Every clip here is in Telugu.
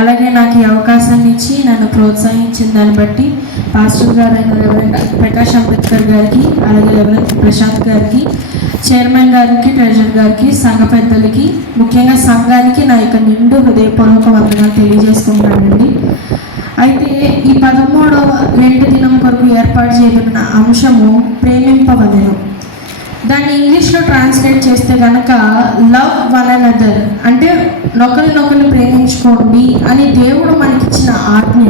అలాగే నాకు ఈ అవకాశాన్ని ఇచ్చి నన్ను ప్రోత్సహించిన దాన్ని బట్టి పాస్టర్ గారైన రెవరెండ్ ప్రకాష్ అంబేద్కర్ గారికి, అలాగే రెవరెండ్ ప్రశాంత్ గారికి, చైర్మన్ గారికి, ట్రెజరర్ గారికి, సంఘ పెద్దలకి, ముఖ్యంగా సంఘానికి నా యొక్క నిండు హృదయపూర్వక వందనాలు తెలియజేసుకుంటానండి. అయితే ఈ 13వ లెంట్ దినం కొరకు ఏర్పాటు చేయబడిన అంశము ప్రేమింపవలెను. దాన్ని ఇంగ్లీష్లో ట్రాన్స్లేట్ చేస్తే కనుక లవ్ వన్ అనదర్, అంటే నొకరినొకరిని ప్రేమించుకోండి అని దేవుడు మనకిచ్చిన ఆజ్ఞ.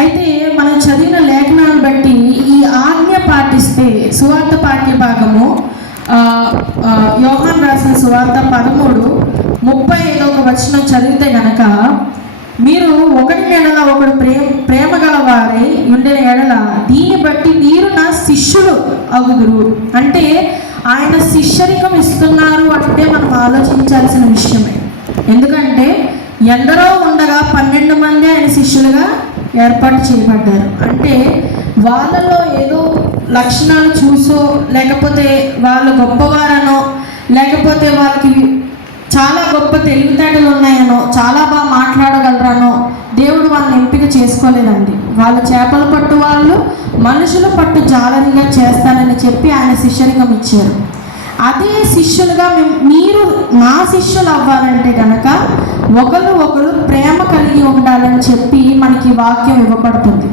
అయితే మనం చదివిన లేఖనాన్ని బట్టి ఈ ఆజ్ఞ పాటిస్తే, సువార్త పాఠ్య భాగము యోహాను రాసిన సువార్త 13:35 చదివితే కనుక, మీరు ఒకరి ఎడల ఒకడు ప్రేమ గల వారై ఉండిన ఎడల దీన్ని బట్టి మీరు నా శిష్యులు అగుదురు. అంటే ఆయన శిష్యరికం ఇస్తున్నారు అంటే మనం ఆలోచించాల్సిన విషయమే. ఎందుకంటే ఎందరో ఉండగా 12 మంది ఆయన శిష్యులుగా ఏర్పాటు చేయబడ్డారు. అంటే వాళ్ళలో ఏదో లక్షణాలు చూసో, లేకపోతే వాళ్ళు గొప్పవారనో, లేకపోతే వాళ్ళకి చాలా గొప్ప తెలివితేటలు ఉన్నాయనో, చాలా బాగా మాట్లాడగలరనో దేవుడు వాళ్ళని ఎంపిక చేసుకోలేదండి. వాళ్ళ చేపలు పట్టు వాళ్ళు మనుషులు పట్టు జాలరిగా చేస్తానని చెప్పి ఆయన శిష్యరికం ఇచ్చారు. అదే శిష్యులుగా మీరు నా శిష్యులు అవ్వాలంటే కనుక ఒకరు ప్రేమ కలిగి ఉండాలని చెప్పి మనకి వాక్యం ఇవ్వబడుతుంది.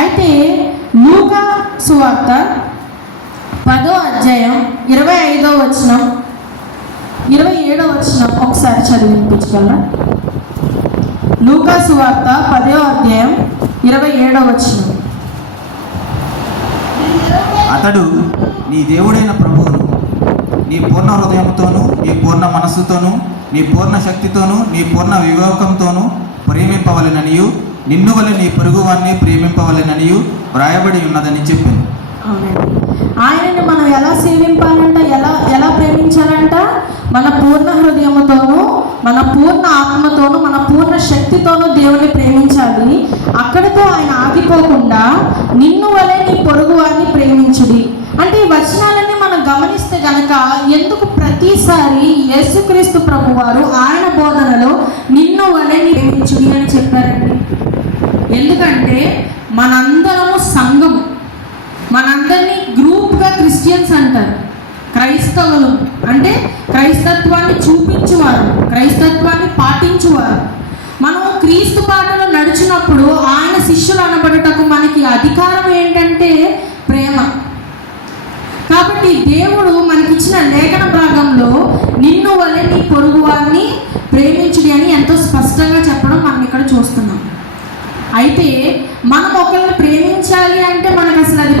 అయితే లూకా సువార్త 10వ అధ్యాయం 25వ వచనం 27వ వచనం ఒకసారి చదివించగలరా? లూకా సువార్త 10వ అధ్యాయం 27వ వచనం. అతడు నీ దేవుడైన ప్రభువును నీ పూర్ణ హృదయంతోనూ, నీ పూర్ణ మనస్సుతోనూ, నీ పూర్ణ శక్తితోనూ, నీ పూర్ణ వివేకంతోనూ ప్రేమింపవలెననియు, నిన్ను వలె నీ పొరుగువాన్ని ప్రేమింపవలెననియు వ్రాయబడి ఉన్నదని చెప్పింది. ఆయనని మనం ఎలా సేవింపాలంట, ఎలా ప్రేమించాలంట? మన పూర్ణ హృదయముతోనూ, మన పూర్ణ ఆత్మతోనూ, మన పూర్ణ శక్తితోనూ దేవుని ప్రేమించాలి. అక్కడితో ఆయన ఆగిపోకుండా నిన్ను వలె నీ పొరుగువాన్ని ప్రేమించుడి. అంటే ఈ వచనాలన్నీ మనం గమనిస్తే గనక ఎందుకు ప్రతిసారి యేసుక్రీస్తు ప్రభువారు ఆయన బోధనలో నిన్ను వలె నీ ప్రేమించుడి అని చెప్పారండి? ఎందుకంటే మనందరము సంఘము, మనందరినీ గ్రూప్గా క్రిస్టియన్స్ అంటారు. క్రైస్తవులు అంటే క్రైస్తత్వాన్ని చూపించువారు, క్రైస్తత్వాన్ని పాటించువారు. మనం క్రీస్తు బాటలో నడిచినప్పుడు ఆయన శిష్యులు అనబడుటకు మనకి అధికారం ఏంటంటే ప్రేమ. కాబట్టి దేవుడు మనకిచ్చిన లేఖన భాగంలో నిన్ను వలె నీ పొరుగు వారిని ప్రేమించుడి అని ఎంతో స్పష్టంగా చెప్పడం మనం ఇక్కడ చూస్తున్నాం. అయితే మనం ఒకరిని ప్రేమించాలి అంటే మనకు అసలు అది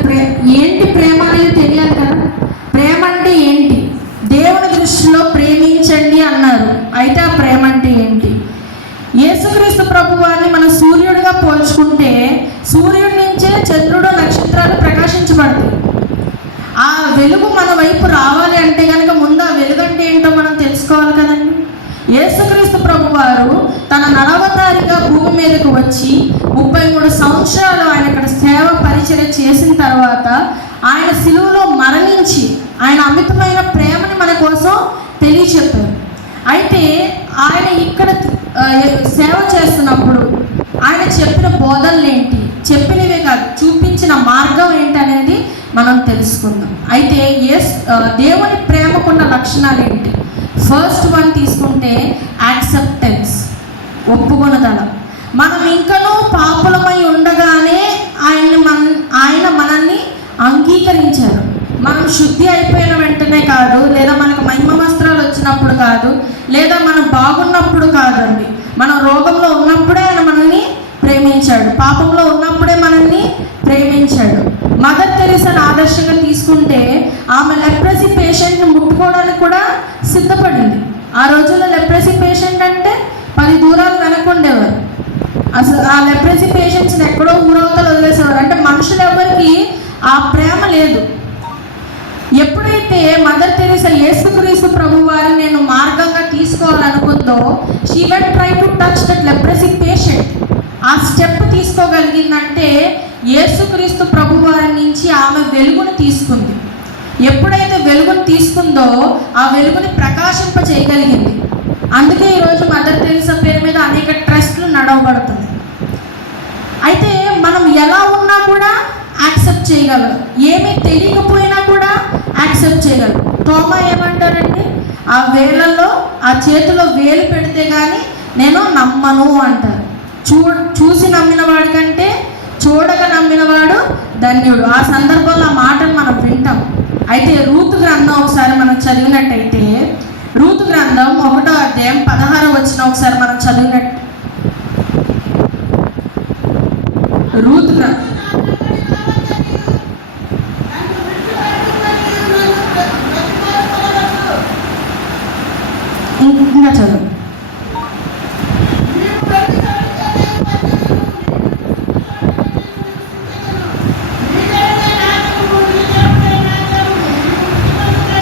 ఏంటి ప్రేమ అనేది తెలియాలి కదా. ప్రేమ అంటే ఏంటి? దేవుని దృష్టిలో ప్రేమించండి అన్నారు. అయితే ఆ ప్రేమ అంటే ఏంటి? యేసుక్రీస్తు ప్రభు వారిని మనం సూర్యుడిగా పోల్చుకుంటే సూర్యుడి నుంచే చంద్రుడు, నక్షత్రాలు ప్రకాశించబడతాయి. ఆ వెలుగు మన వైపు రావాలి అంటే కనుక ముందు ఆ వెలుగు అంటే ఏంటో మనం తెలుసుకోవాలి కదండి. యేసుక్రీస్తు ప్రభు వారు తన 40వ భూమి మీదకు వచ్చి 33 సంవత్సరాలు ఆయన ఇక్కడ సేవ పరిచయం చేసిన తర్వాత ఆయన సిలువలో మరణించి ఆయన అమితమైన ప్రేమని మన కోసం తెలియచెప్పారు. అయితే ఆయన ఇక్కడ సేవ చేస్తున్నప్పుడు ఆయన చెప్పిన బోధనలు ఏంటి, చెప్పినవే కాదు చూపించిన మార్గం ఏంటి అనేది మనం తెలుసుకుందాం. అయితే దేవుని ప్రేమకున్న లక్షణాలు ఏంటి? ఫస్ట్ వన్ తీసుకుంటే యాక్సెప్టెన్స్, ఒప్పుకొనదల. మనం ఇంకనూ పాపులమై ఉండగానే ఆయన మనల్ని అంగీకరించారు. మనం శుద్ధి అయిపోయిన వెంటనే కాదు, లేదా మనకు మహిమ వస్త్రాలు వచ్చినప్పుడు కాదు, లేదా మనం బాగున్నప్పుడు కాదండి. మనం రోగంలో ఉన్నప్పుడే ఆయన మనల్ని ప్రేమించాడు, పాపంలో ఉన్నప్పుడే మనల్ని ప్రేమించాడు. మదర్ తెరీసాను ఆదర్శంగా తీసుకుంటే ఆమె లెప్రసీ పేషెంట్ని ముట్టుకోవడానికి కూడా సిద్ధపడింది. ఆ రోజుల్లో లెప్రసీ పేషెంట్ అంటే 10 దూరాలు వెనకుండేవారు. అసలు ఆ లెప్రసీ పేషెంట్స్ని ఎక్కడో ఊరవతలు వదిలేసేవారు. అంటే మనుషులు ఎవరికి ఆ ప్రేమ లేదు. ఎప్పుడైతే మదర్ తెరీసా యేసుక్రీస్తు ప్రభు వారిని నేను మార్గంగా తీసుకోవాలనుకుందో, she went try to touch that leprosy patient. ఆ స్టెప్ తీసుకోగలిగిందంటే యేసుక్రీస్తు ప్రభు వారి నుంచి ఆమె వెలుగును తీసుకుంది. ఎప్పుడైతే వెలుగును తీసుకుందో ఆ వెలుగుని ప్రకాశింప చేయగలిగింది. అందుకే ఈరోజు మదర్ తెరీసా పేరు మీద అనేక ట్రస్ట్లు నడవబడుతున్నాయి. అయితే మనం ఎలా ఉన్నా కూడా యాక్సెప్ట్ చేయగలం, ఏమీ తెలియకపోయినా కూడా యాక్సెప్ట్ చేయగలం. తోమా ఏమంటారండి, ఆ వేళ్ళల్లో ఆ చేతిలో వేలు పెడితే కానీ నేను నమ్మను అంటారు. చూసి నమ్మిన వాడి కంటే చూడక నమ్మినవాడు ధన్యుడు. ఆ సందర్భంలో ఆ మాటను మనం వింటాం. అయితే రూతు గ్రంథం ఒకసారి మనం చదివినట్టయితే, రూతు గ్రంథం 1వ అధ్యాయం 16వ వచనం ఒకసారి మనం చదివినట్టు, రూతు గ్రంథం ఇంకా చదువు.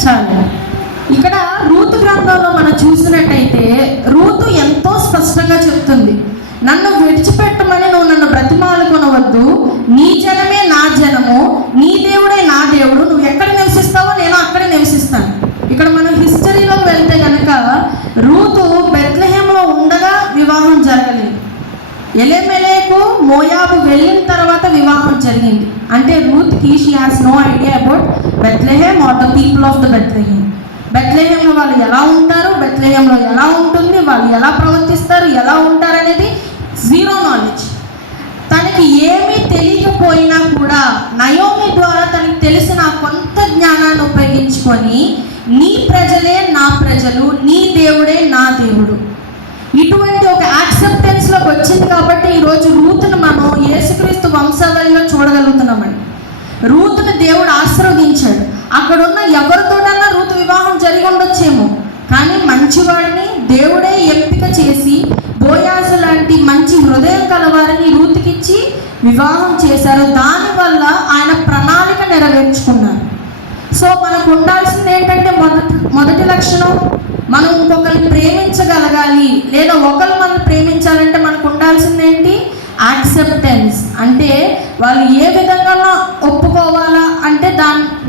చాలు. ఇక్కడ రూతు గ్రంథంలో మనం చూసినట్టయితే రూతు ఎంతో స్పష్టంగా చెప్తుంది, నన్ను విడిచిపెట్టమని నువ్వు నన్ను బ్రతిమాలుకొనవద్దు, నీ జనమే నా జనము, నీ దేవుడే నా దేవుడు, నువ్వు ఎక్కడ నివసిస్తావో నేను అక్కడే నివసిస్తాను. ఇక్కడ మనం హిస్టరీలో వెళ్తే కనుక రూతు బెత్లెహేంలో ఉండగా వివాహం జరగలేదు. ఎలెమెలెకు మోయాబు వెళ్ళిన తర్వాత వివాహం జరిగింది. అంటే రూత్కి she has no idea about Bethlehem or the people of the Bethlehem. బెత్లెహేంలో వాళ్ళు ఎలా ఉంటారు, బెత్లెహేంలో ఎలా ఉంటుంది, వాళ్ళు ఎలా ప్రవర్తిస్తారు, ఎలా ఉంటారు అనేది జీరో నాలెడ్జ్. తనకి ఏమీ తెలియకపోయినా కూడా నయోమి ద్వారా తనకి తెలిసిన కొంత జ్ఞానాన్ని ఉపయోగించుకొని నీ ప్రజలే నా ప్రజలు, నీ దేవుడే నా దేవుడు, ఇటువంటి ఒక యాక్సెప్టెన్స్లోకి వచ్చింది. కాబట్టి ఈరోజు రూతును మనం యేసుక్రీస్తు వంశావళిలో చూడగలుగుతున్నామండి. రూతును దేవుడు ఆశీర్వదించాడు. అక్కడున్న ఎవరితోటన్నా రూతు వివాహం జరిగి ఉండొచ్చేమో, కానీ మంచివాడిని దేవుడే ఎంపిక చేసి బోయాజు లాంటి మంచి హృదయం కలవారిని రూతుకిచ్చి వివాహం చేశారు. దానివల్ల ఆయన ప్రణాళిక నెరవేర్చుకున్నారు. సో మనకు ఉండాల్సింది ఏంటంటే మొదటి లక్షణం, మనం ఇంకొకరిని ప్రేమించగలగాలి, లేదా ఒకరు మనం ప్రేమించాలంటే మనకు ఉండాల్సింది ఏంటి, యాక్సెప్టెన్స్. అంటే వాళ్ళు ఏ విధంగా ఒప్పుకోవాలా అంటే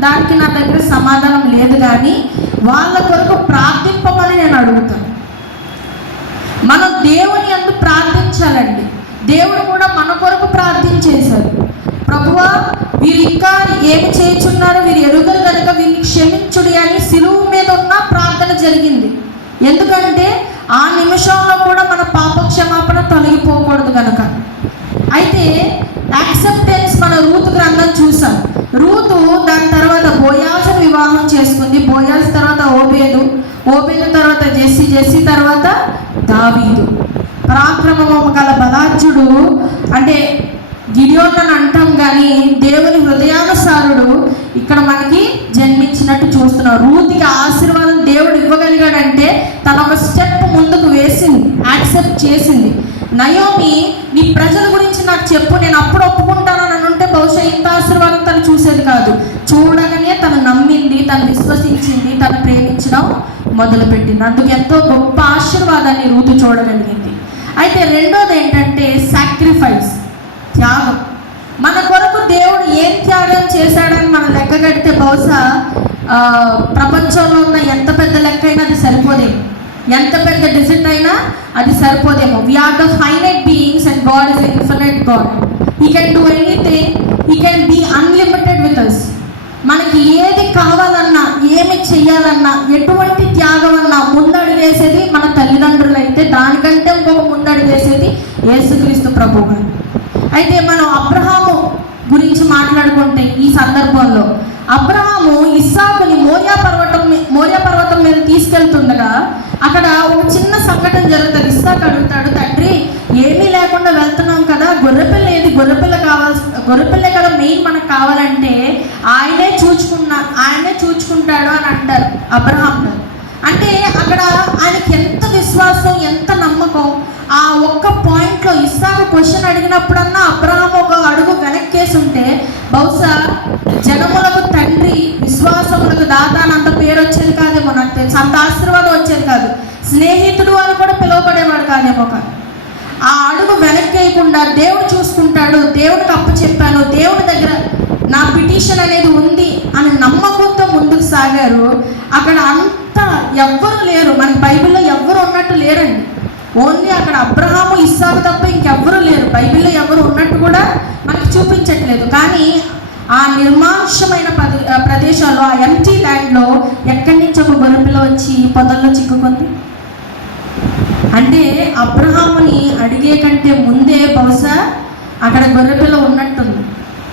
దానికి నా దగ్గర సమాధానం లేదు, కానీ వాళ్ళ కొరకు ప్రార్థింపమని నేను అడుగుతాను. మనం దేవుని యందు ప్రార్థించాలండి. దేవుడు కూడా మన కొరకు ప్రార్థించేశారు. ప్రభువా, వీరు ఇంకా ఏమి చేయుచున్నారో వీరు ఎరుగరు కనుక వీరిని క్షమించుడి అని సిలువ మీద ఉన్న ప్రార్థన జరిగింది. ఎందుకంటే ఆ నిమిషంలో కూడా మన పాప క్షమాపణ తొలగిపోకూడదు కనుక. అయితే యాక్సెప్టెన్స్ మన రూతు గ్రంథం చూసాం. రూతు దాని తర్వాత బోయాజును వివాహం చేసుకుంది. బోయాజు తర్వాత ఓబేదు, ఓబేదు తర్వాత జెస్సీ, జెస్సీ తర్వాత దావీదు. పరాక్రమము గల బలాఢ్యుడు అంటే గిడియోను అని అంటాం, కానీ దేవుని హృదయానుసారుడు ఇక్కడ మనకి జన్మించినట్టు చూస్తున్నాం. రూతుకి ఆశీర్వాదం దేవుడు ఇవ్వగలిగాడంటే తన ఒక స్టెప్ ముందుకు వేసింది, యాక్సెప్ట్ చేసింది. నయోమి, నీ ప్రజల గురించి నాకు చెప్పు, నేను అప్పుడు ఒప్పుకుంటానని అనుంటే బహుశా ఇంత ఆశీర్వాదం తను చూసేది కాదు. చూడగానే తను నమ్మింది, తను విశ్వసించింది, తను ప్రేమించడం మొదలుపెట్టింది. అందుకు ఎంతో గొప్ప ఆశీర్వాదాన్ని రూతు చూడగలిగింది. అయితే రెండోది ఏంటంటే సాక్రిఫైస్, త్యాగం. మన కొరకు దేవుడు ఏం త్యాగం చేశాడని మనం లెక్క కడితే బహుశా ప్రపంచంలో ఉన్న ఎంత పెద్ద లెక్క అయినా అది సరిపోదేమో, ఎంత పెద్ద డిజిట్ అయినా అది సరిపోదేమో. We are the finite beings and God is infinite God. He can do anything, he can be unlimited with us. మనకి ఏది కావాలన్నా, ఏమి చెయ్యాలన్నా, ఎటువంటి త్యాగం అన్నా ముందడుగు వేసేది మన తల్లిదండ్రులు అయితే దానికంటే ఇంకొక ముందడుగు వేసేది యేసుక్రీస్తు ప్రభువు గారు. అయితే మనం అబ్రహాము గురించి మాట్లాడుకుంటే ఈ సందర్భంలో అబ్రహాము ఇస్సాకుని మోరియా పర్వతం మీద తీసుకెళ్తుండగా అక్కడ ఒక చిన్న సంఘటన జరుగుతుంది. ఇస్సాకు అడుగుతాడు, తండ్రి ఏమీ లేకుండా వెళ్తున్నాం కదా, గొర్రెపిల్ల ఏది, గొర్రెపిల్లే కదా మెయిన్ మనకు కావాలంటే ఆయనే చూచుకుంటాడు అని అంటారు అబ్రహాం గారు. అంటే అక్కడ ఆయనకి ఎంత విశ్వాసం, ఎంత నమ్మకం. ఆ ఒక్క పాయింట్లో ఇస్సాకు క్వశ్చన్ అడిగినప్పుడన్నా అబ్రహాం ఒక అడుగు వెనక్కేసి ఉంటే బహుశా జనములకు తండ్రి, విశ్వాసములకు దాత అని అంత పేరు వచ్చేది కాదేమో, నాకు తెలుసు. అంత ఆశీర్వాదం వచ్చేది కాదు. స్నేహితుడు అని కూడా పిలువబడేవాడు కాదేమో. ఆ అడుగు వెనక్కేయకుండా దేవుడు చూసుకుంటాడు, దేవుడికి అప్పు చెప్పాను, దేవుడి దగ్గర నా పిటిషన్ అనేది ఉంది అని నమ్మకంతో ముందుకు సాగారు. అక్కడ అంతా ఎవ్వరు లేరు, మనకి బైబిల్లో ఎవ్వరు ఉన్నట్టు లేరండి. ఓన్లీ అక్కడ అబ్రహాము ఇస్సాకు తప్ప ఇంకెవ్వరూ లేరు. బైబిల్లో ఎవరు ఉన్నట్టు కూడా మనకి చూపించట్లేదు. కానీ ఆ నిర్మానుష్యమైన ప్రదేశంలో, ఆ ఎంటీ ల్యాండ్లో ఎక్కడి నుంచి ఒక గొర్రెపిల్ల వచ్చి పొదల్లో చిక్కుకుంది అంటే అబ్రహాముని అడిగే కంటే ముందే బహుశా అక్కడ గొర్రెపిల్ల ఉన్నట్టుంది.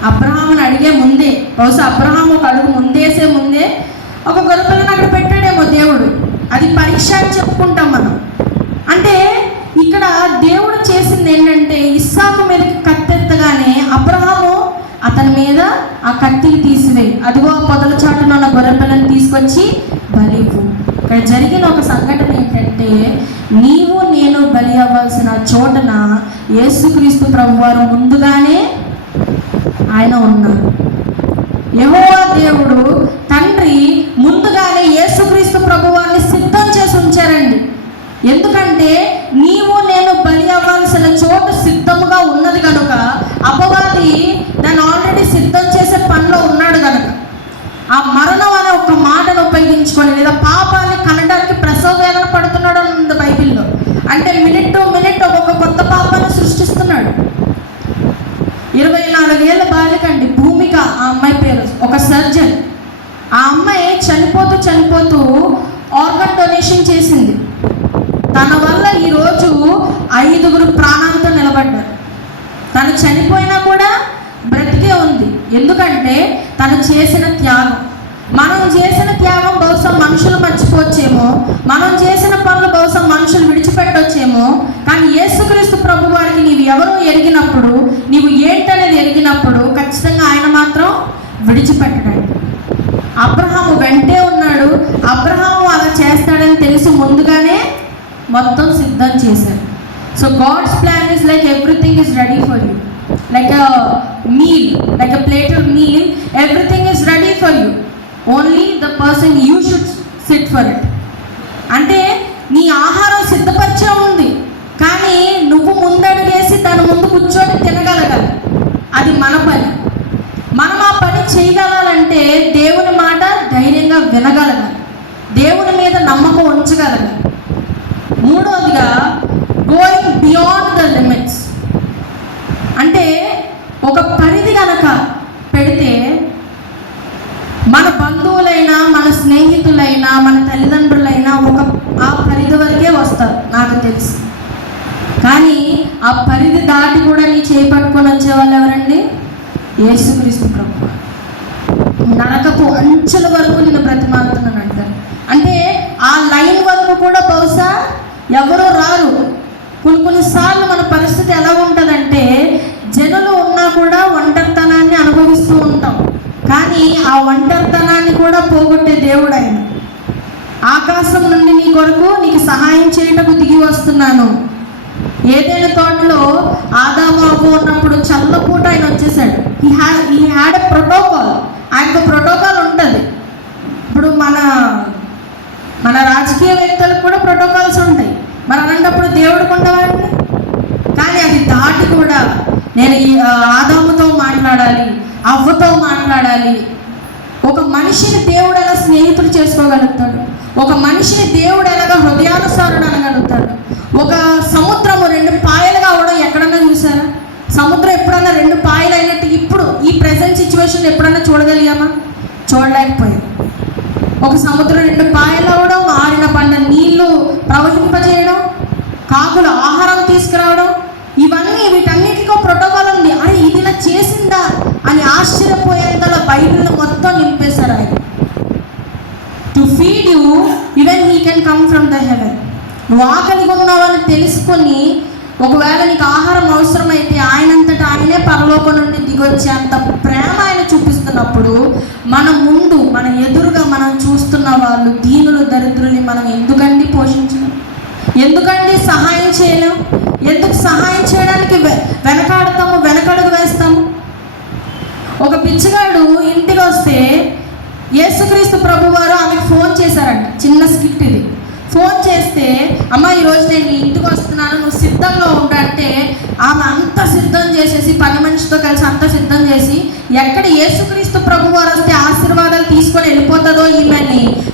అబ్రహాముని అడిగే ముందే, బహుశా అబ్రహాము ఒక అడుగు ముందేసే ముందే ఒక గొర్రెపిల్లని అక్కడ పెట్టాడేమో దేవుడు. అది పరీక్ష అని చెప్పుకుంటాం మనం. అంటే ఇక్కడ దేవుడు చేసింది ఏంటంటే, ఇస్సాకు మీదకి కత్తెత్తగానే అబ్రహాము అతని మీద ఆ కత్తిని తీసివేయి, అదిగో ఆ పొదల చాటున ఉన్న గొర్రెపిల్లని తీసుకొచ్చి బలివు. ఇక్కడ జరిగిన ఒక సంఘటన ఏంటంటే, నీవు నేను బలి అవ్వాల్సిన చోటన యేసుక్రీస్తు ప్రభువారు ముందుగానే ఆయన ఉన్నారు. యెహోవా దేవుడు తండ్రి ముందుగానే యేసుక్రీస్తు ప్రభువారిని సిద్ధం చేసి ఉంచారండి. ఎందుకంటే నీవు నేను బలి అవ్వాల్సిన చోటు సిద్ధముగా ఉన్నది కనుక, అపవాది దాన్ని ఆల్రెడీ సిద్ధం చేసే పనిలో ఉన్నాడు కనుక, ఆ మరణం అనే ఒక మాటను ఉపయోగించుకొని, లేదా పాపాన్ని కనడానికి ప్రసవ వేదన పడుతున్నాడు అని ఉంది బైబిల్లో. అంటే మినిట్ టు మినిట్ ఒక్కొక్క కొత్త పాపాన్ని సృష్టిస్తున్నాడు. 24 ఏళ్ళ బాలికండి భూమిక, ఆ అమ్మాయి పేరు, ఒక సర్జన్. ఆ అమ్మాయి చనిపోతూ ఆర్గన్ డొనేషన్ చేసింది. తన వల్ల ఈరోజు 5 ప్రాణాలతో నిలబడ్డారు. తను చనిపోయినా కూడా బ్రతికే ఉంది. ఎందుకంటే తను చేసిన త్యాగం. మనం చేసిన త్యాగం బహుశా మనుషులు మర్చిపోవచ్చేమో, మనం చేసిన పనులు బహుశా మనుషులు విడిచిపెట్టొచ్చేమో, కానీ యేసుక్రీస్తు ప్రభు వారికి నీవు ఎవరో ఎరిగినప్పుడు, నీవు ఏంటనేది ఎరిగినప్పుడు ఖచ్చితంగా ఆయన మాత్రం విడిచిపెట్టడండి. అబ్రహాము వెంటే ఉన్నాడు. అబ్రహాము అలా చేస్తాడని తెలిసి ముందుగానే మొత్తం సిద్ధం చేశారు. So God's plan is like everything is ready for you, like a meal, like a plate of meal, everything is ready for you, only the person you should sit for it. అంటే నీ ఆహారం సిద్ధపరిచే ఉంది, కానీ నువ్వు ముందడుగేసి దాని ముందు కూర్చొని తినగలగాలి. అది మన పని. మనం ఆ పని చేయగలాలంటే దేవుని మాట ధైర్యంగా వినగలగాలి, దేవుని మీద నమ్మకం ఉంచగలగాలి. మూడవదిగా గోయింగ్ బియాండ్ ద లిమిట్స్. అంటే ఒక పరిధి కనుక పెడితే మన బంధువులైనా, మన స్నేహితులైనా, మన తల్లిదండ్రులైనా ఆ పరిధి వరకే వస్తారు నాకు తెలిసి. కానీ ఆ పరిధి దాటి కూడా నీ చేపట్టుకొని వచ్చేవాళ్ళు ఎవరండి? యేసుక్రీస్తు ప్రభు. నరకపు అంచుల వరకు నేను బ్రతిమాలుతున్నాను అంటారు. అంటే ఆ లైన్ వరకు కూడా బహుశా ఎవరో రారు. కొన్నిసార్లు మన పరిస్థితి ఎలా ఉంటుందంటే, జనులు ఉన్నా కూడా ఒంటరితనాన్ని అనుభవిస్తూ ఉంటాం. కానీ ఆ ఒంటరితనాన్ని కూడా పోగొట్టే దేవుడు ఆయన. ఆకాశం నుండి నీ కొరకు నీకు సహాయం చేయటకు దిగి వస్తున్నాను. ఏదైనా తోటలో ఆదాము అవ్వ ఉన్నప్పుడు చల్లపూట ఆయన వచ్చేసాడు. He had a protocol. ఆయనకు ప్రోటోకాల్ ఉంటుంది. ఇప్పుడు మన రాజకీయవేత్తలకు కూడా ప్రోటోకాల్స్ ఉంటాయి. మరి అలాంటప్పుడు దేవుడికి ఉండవాలండి. కానీ అది దాటి కూడా నేను ఈ ఆదాముతో మాట్లాడాలి, అవ్వతో మాట్లాడాలి. ఒక మనిషిని దేవుడు ఎలా స్నేహితులు చేసుకోగలుగుతాడు? ఒక మనిషిని దేవుడు ఎలాగా హృదయానుసారుడు అనగలుగుతాడు? ఒక సముద్రము 2 పాయలుగా అవడం ఎక్కడన్నా చూసారా? సముద్రం ఎప్పుడన్నా 2 పాయలు అయినట్టు ఇప్పుడు ఈ ప్రెసెంట్ సిచ్యువేషన్ ఎప్పుడన్నా చూడగలిగామా? చూడలేకపోయాం. ఒక సముద్రం 2 పాయలు అవడం, ఆరిన పంట నీళ్లు ప్రవహింపజేయడం, కాకులు ఆహారం తీసుకురావడం, ఇవన్నీ వీటన్నిటికో ప్రోటోకాల్ ఉంది. అరే ఇది ఇలా చేసిందా అని ఆశ్చర్యపోయేంతలా బైబిల్ మొత్తం నింపేశారు ఆయన. To feed you even he can come from the heaven. నువ్వు ఆకలిగా ఉన్నావని తెలుసుకొని, ఒకవేళ నీకు ఆహారం అవసరమైతే ఆయనంతటా ఆయనే పరలోకం నుండి దిగొచ్చి అంత ప్రేమ ఆయన చూపిస్తున్నప్పుడు, మన ముందు, మన ఎదురుగా మనం చూస్తున్న వాళ్ళు దీనులు, దరిద్రుల్ని మనం ఎందుకండి పోషించలేం? ఎందుకండి సహాయం చేయలేం? ఎందుకు సహాయం చేయడానికి వెనకడుగు వేస్తాము? ఒక పిచ్చిగాడు ఇంటికి వస్తే యేసుక్రీస్తు ప్రభువారు ఆమెకు ఫోన్ చేశారంట. చిన్న స్కిట్ ఇది. ఫోన్ చేస్తే, అమ్మ ఈరోజు నేను నీ ఇంటికి వస్తున్నాను, నువ్వు సిద్ధంగా ఉండంటే ఆమె అంత సిద్ధం చేసేసి, పని మనిషితో కలిసి అంత సిద్ధం చేసి, ఎక్కడ యేసుక్రీస్తు ప్రభువారు వస్తే ఆశీర్వాదాలు తీసుకొని వెళ్ళిపోతుందో ఈమె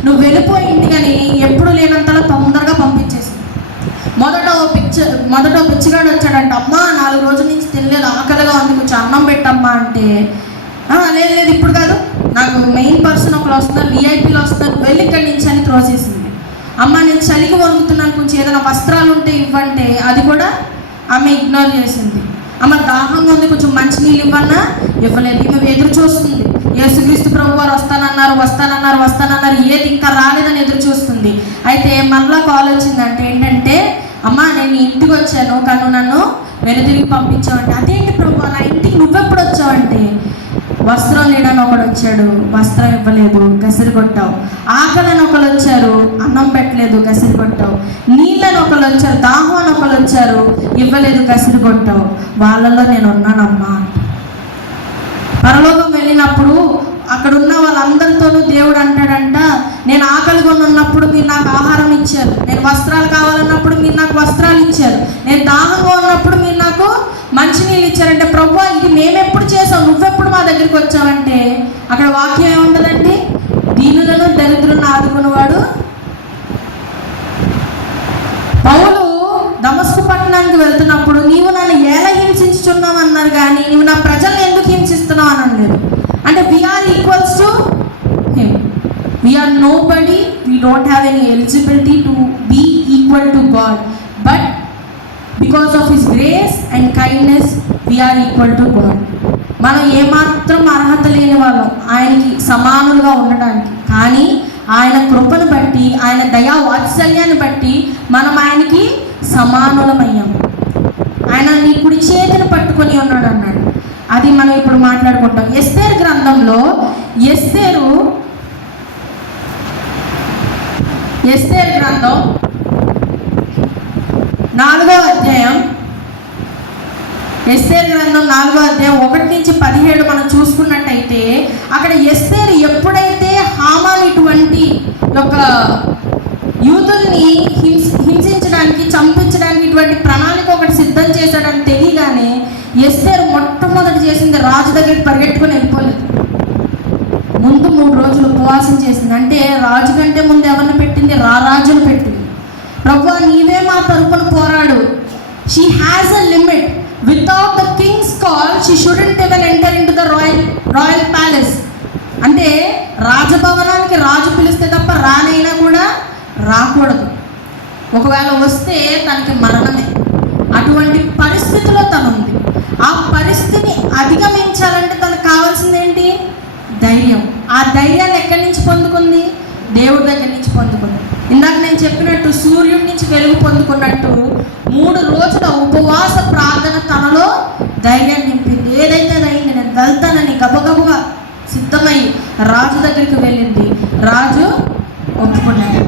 నువ్వు వెళ్ళిపోయింది కానీ ఎప్పుడు లేనంతలో తొందరగా పంపించేసింది. మొదట పిచ్చిగాడు వచ్చాడంట, అమ్మా 4 రోజుల నుంచి తినలేదు, ఆకలిగా ఉంది, కొంచెం అన్నం పెట్టమ్మా అంటే, లేదు ఇప్పుడు కాదు, నాకు మెయిన్ పర్సన్ ఒకరు వస్తున్నారు, విఐపీలు వస్తున్నారు, వెళ్ళి ఇక్కడి నుంచి అని త్రోసేసింది. అమ్మ నేను చలికి వణుకుతున్నాను, కొంచెం ఏదైనా వస్త్రాలు ఉంటే ఇవ్వంటే అది కూడా ఆమె ఇగ్నోర్ చేసింది. అమ్మ దాహంగా ఉంది, కొంచెం మంచినీళ్ళు ఇవ్వన్నా ఇవ్వలేదు. ఈమె ఎదురు చూస్తుంది, యేసుక్రీస్తు ప్రభు వారు వస్తానన్నారు, ఏది ఇంకా రాలేదని ఎదురు చూస్తుంది. అయితే మళ్ళా కాల్ వచ్చిందంటే ఏంటంటే, అమ్మ నేను ఇంటికి వచ్చాను కానీ నన్ను వెనుదిరిగి పంపించావంటే, అదేంటి ప్రభు నా ఇంటికి నువ్వెప్పుడు వచ్చావంటే, వస్త్రం లేడని ఒకడు వచ్చాడు, వస్త్రం ఇవ్వలేదు, గసిరి కొట్టావు. ఆకలని ఒకరు వచ్చారు, అన్నం పెట్టలేదు, గసిరి కొట్టావు. నీళ్ళని ఒకరు వచ్చారు, దాహం అని ఒకరు వచ్చారు, ఇవ్వలేదు, గసిరి కొట్టావు. వాళ్ళలో నేను ఉన్నానమ్మా. పరలోకం వెళ్ళినప్పుడు అక్కడ ఉన్న వాళ్ళందరితోనూ దేవుడు అంటాడంట, నేను ఆకలిగా ఉన్నప్పుడు మీరు నాకు ఆహారం ఇచ్చారు, నేను వస్త్రాలు కావాలన్నప్పుడు మీరు నాకు వస్త్రాలు ఇచ్చారు, నేను దాహంగా ఉన్నప్పుడు మీరు నాకు మంచినీళ్ళు ఇచ్చారంటే, ప్రభువా ఇది మేమెప్పుడు చేసాం, నువ్వెప్పుడు మా దగ్గరికి వచ్చావంటే, అక్కడ వాక్యం ఏముంటుందండి, దీనులను దరిద్రులను ఆదుకునేవాడు. పౌలు దమస్కు పట్టణానికి వెళ్తున్నప్పుడు నీవు నన్ను ఎలా హింసించుచున్నావు అన్నారు కానీ నువ్వు నా ప్రజల్ని ఎందుకు హింసిస్తున్నావు అని అనలేదు. అంటే we are equals to him, we are nobody, we don't have any eligibility to be equal to God, but because of his grace and kindness we are equal to God. మనం ఏమాత్రం అర్హత లేని వాళ్ళం ఆయనకి సమానులుగా ఉండడానికి, కానీ ఆయన కృపను బట్టి, ఆయన దయా వాత్సల్యాన్ని బట్టి మనం ఆయనకి సమానులమయ్యాం. ఆయన నీ కుడి చేతిని పట్టుకొని ఉన్నాడు అన్నాడు. అది మనం ఇప్పుడు మాట్లాడుకుంటాం. ఎస్తేరు గ్రంథంలో ఎస్తేరు గ్రంథం 4వ అధ్యాయం, ఎస్తేరు గ్రంథం 4వ అధ్యాయం 1 నుంచి 17 మనం చూసుకున్నట్టయితే, అక్కడ ఎస్తేరు ఎప్పుడైతే హామాను ఇటువంటి ఒక యూదుల్ని హింసించడానికి, చంపించడానికి ఇటువంటి ప్రణాళిక ఒకటి సిద్ధం చేశాడని తెలియగానే ఎస్తేరు మొట్టమొదటి చేసింది రాజు దగ్గరికి పరిగెట్టుకుని వెళ్ళిపోలేదు. ముందు 3 రోజులు ఉపవాసం చేసింది. అంటే రాజు కంటే ముందు ఎవరిని పెట్టింది? రాజును పెట్టింది. ప్రభువా నీవే మా తరపున పోరాడు. She has a limit. Without the Kings call she student even enter in to the royal palace. అంటే రాజభవనానికి రాజు పిలిస్తే తప్ప రానైనా కూడా రాకూడదు. ఒకవేళ వస్తే తనకి మరణమే. అటువంటి పరిస్థితిలో తను ఉంది. ఆ పరిస్థితిని అధిగమించాలంటే తనకు కావాల్సింది ఏంటి? ధైర్యం. ఆ ధైర్యాన్ని ఎక్కడి నుంచి పొందుకుంది? దేవుడి దగ్గర నుంచి పొందుకుంది. ఇందాక నేను చెప్పినట్టు సూర్యుడి నుంచి వెలుగు పొందుకున్నట్టు 3 రోజుల ఉపవాస ప్రార్థన తనలో ధైర్యాన్ని నింపింది. ఏదైతే అయింది, నేను వెళ్తానని గబగబగా సిద్ధమై రాజు దగ్గరికి వెళ్ళింది. రాజు ఒప్పుకున్నాడు.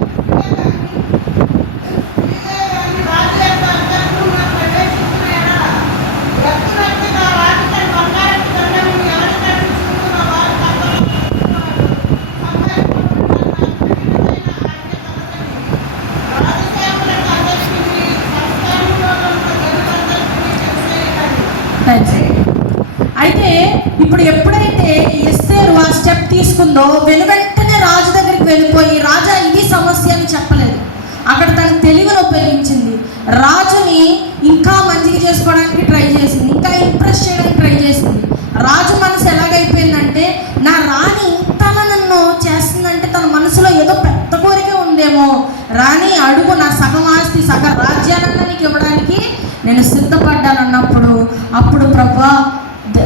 అయితే ఇప్పుడు ఎప్పుడైతే ఎస్తేరు ఆ స్టెప్ తీసుకుందో వెనువెంటనే రాజు దగ్గరికి వెళ్ళిపోయి, రాజా ఇది సమస్య అని చెప్పలేదు. అక్కడ తన తెలివిని ఉపయోగించింది. రాజుని ఇంకా మంచిగా చేసుకోవడానికి ట్రై చేసింది, ఇంకా ఇంప్రెస్ చేయడానికి ట్రై చేసింది. రాజు మనసు ఎలాగైపోయిందంటే, నా రాణి తన నన్ను చేస్తుందంటే తన మనసులో ఏదో పెద్ద కోరిక ఉందేమో, రాణి అడుగు, నా సగం ఆస్తి సగం రాజ్యాన్ని నీకు ఇవ్వడానికి నేను సిద్ధపడ్డానన్నప్పుడు, అప్పుడు ప్రభువా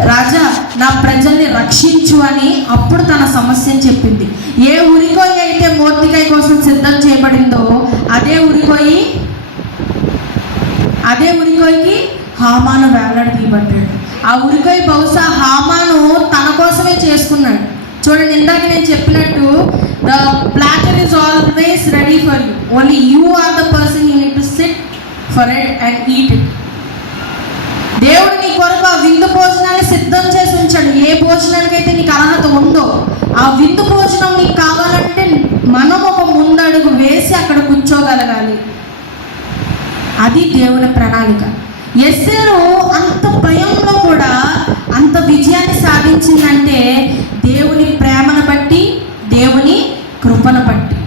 రాజా నా ప్రజల్ని రక్షించు అని అప్పుడు తన సమస్యను చెప్పింది. ఏ ఉరికోయి అయితే మోర్దికై కోసం సిద్ధం చేయబడిందో అదే ఉరికోయికి హామాను వేలాడదీయబడ్డాడు. ఆ ఉరికోయి బహుశా హామాను తన కోసమే చేసుకున్నాడు. చూడండి, ఇందాక నేను చెప్పినట్టు the platter is always ready for you, only you are the person you need to sit for it and eat it. దేవుడు నీ కొరకు ఆ విందు భోజనాన్ని సిద్ధం చేసి ఉంచాడు. ఏ భోజనానికైతే నీకు అర్హత ఉందో ఆ విందు భోజనం నీకు కావాలంటే మనం ఒక ముందడుగు వేసి అక్కడ కూర్చోగలగాలి. అది దేవుని ప్రణాళిక. ఎస్తేరు అంత భయంలో కూడా అంత విజయాన్ని సాధించిందంటే దేవుని ప్రేమను బట్టి, దేవుని కృపను బట్టి.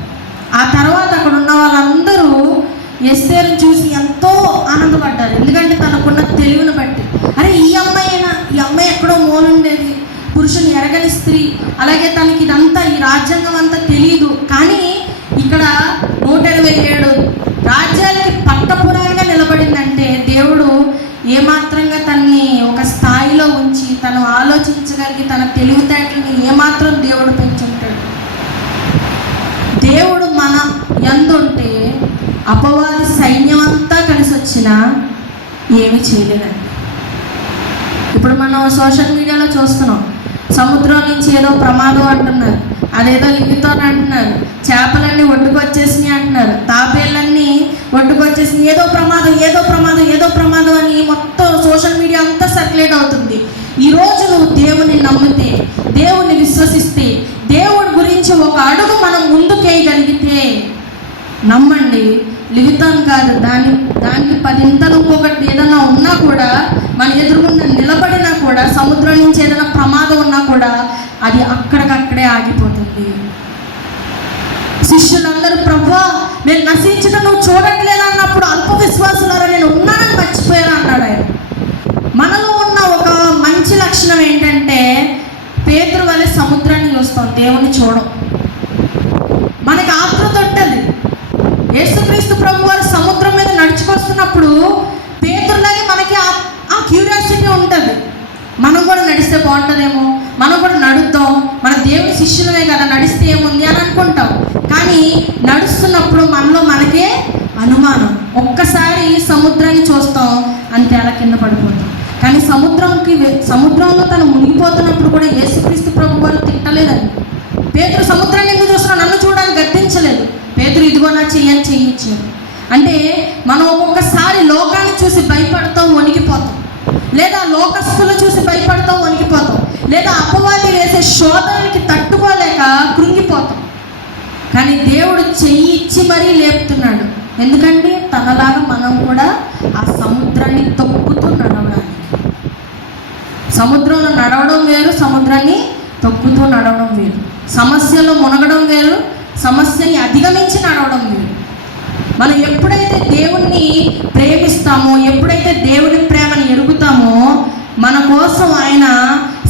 అలాగే తనకి ఇదంతా ఈ రాజ్యాంగం అంతా తెలియదు. కానీ ఇక్కడ 127 రాజ్యాలకి పట్టపురాలుగా నిలబడిందంటే దేవుడు ఏమాత్రంగా తనని ఒక స్థాయిలో ఉంచి తను ఆలోచించగలిగి తన తెలివితేటలను ఏమాత్రం దేవుడు పెంచుంటాడు. దేవుడు మన యందుంటే అపవాది సైన్యం అంతా కలిసి వచ్చినా ఏమీ చేయలేదండి. ఇప్పుడు మనం సోషల్ మీడియాలో చూస్తున్నాం, సముద్రం నుంచి ఏదో ప్రమాదం అంటున్నారు, అదేదో లింగితోని అంటున్నారు, చేపలన్నీ ఒడ్డుకొచ్చేసినాయి అంటున్నారు, తాబేళ్ళన్నీ ఒడ్డుకొచ్చేసినాయి, ఏదో ప్రమాదం ఏదో ప్రమాదం ఏదో ప్రమాదం అని మొత్తం సోషల్ మీడియా అంతా సర్క్యులేట్ అవుతుంది. ఈరోజు నువ్వు దేవుని నమ్మితే, దేవుని విశ్వసిస్తే, దేవుడి గురించి ఒక అడుగు మనం ముందుకేయగలిగితే నమ్మండి, లివితాన్ కాదు దానికి 10 ఇంతలు ఇంకొకటి ఏదైనా ఉన్నా కూడా, మన ఎదురుగుండా నిలబడినా కూడా, సముద్రం నుంచి ఏదైనా ప్రమాదం ఉన్నా కూడా అది అక్కడికక్కడే ఆగిపోతుంది. శిష్యులందరూ ప్రభువా నేను నశించడం నువ్వు చూడట్లేదు అన్నప్పుడు అల్ప విశ్వాసులారా నేను ఉన్నానని మర్చిపోయాను అన్నాడు ఆయన. మనలో ఉన్న ఒక మంచి లక్షణం ఏంటంటే పేతురు వలె సముద్రాన్ని చూస్తాం, దేవుని చూడం. మనకి ఆతృత ఉంటుంది. యేసుక్రీస్తు ప్రభు వారు సముద్రం మీద నడుచుకొస్తున్నప్పుడు పేతురులాగే మనకి ఆ క్యూరియాసిటీ ఉంటుంది. మనం కూడా నడిస్తే బాగుంటుందేమో, మనం కూడా నడుద్దాం, మన దేవుని శిష్యులమే కదా, నడిస్తే ఏముంది అని అనుకుంటాం. కానీ నడుస్తున్నప్పుడు మనలో మనకే అనుమానం. ఒక్కసారి సముద్రాన్ని చూస్తాం, అంతే అలా కింద పడిపోతాం. కానీ సముద్రంలో తను మునిగిపోతున్నప్పుడు కూడా యేసుక్రీస్తు ప్రభు వారు తిట్టలేదండి. పేతురు సముద్రాన్ని ఎందుకు చూస్తున్నాడు, నన్ను చూడాలని గద్దించలేదు. పేతురు ఇదిగో నా చెయ్యని చేయించాడు. అంటే మనం ఒక్కొక్కసారి లోకాన్ని చూసి భయపడతాం, వణికిపోతాం, లేదా లోకస్తులు చూసి భయపడతాం, వణికిపోతాం, లేదా అపవాది వేసే శోధనకి తట్టుకోలేక కృంగిపోతాం. కానీ దేవుడు చెయ్యి ఇచ్చి మరీ లేపుతున్నాడు. ఎందుకంటే తనలాగా మనం కూడా ఆ సముద్రాన్ని తొక్కుతూ నడవడానికి. సముద్రంలో నడవడం వేరు, సముద్రాన్ని తొక్కుతూ నడవడం వేరు. సమస్యలో మునగడం వేరు, సమస్యని అధిగమించి నడవడం వేరు. మనం ఎప్పుడైతే దేవుణ్ణి ప్రేమిస్తామో, ఎప్పుడైతే దేవుని ప్రేమను ఎరుగుతామో, మన కోసం ఆయన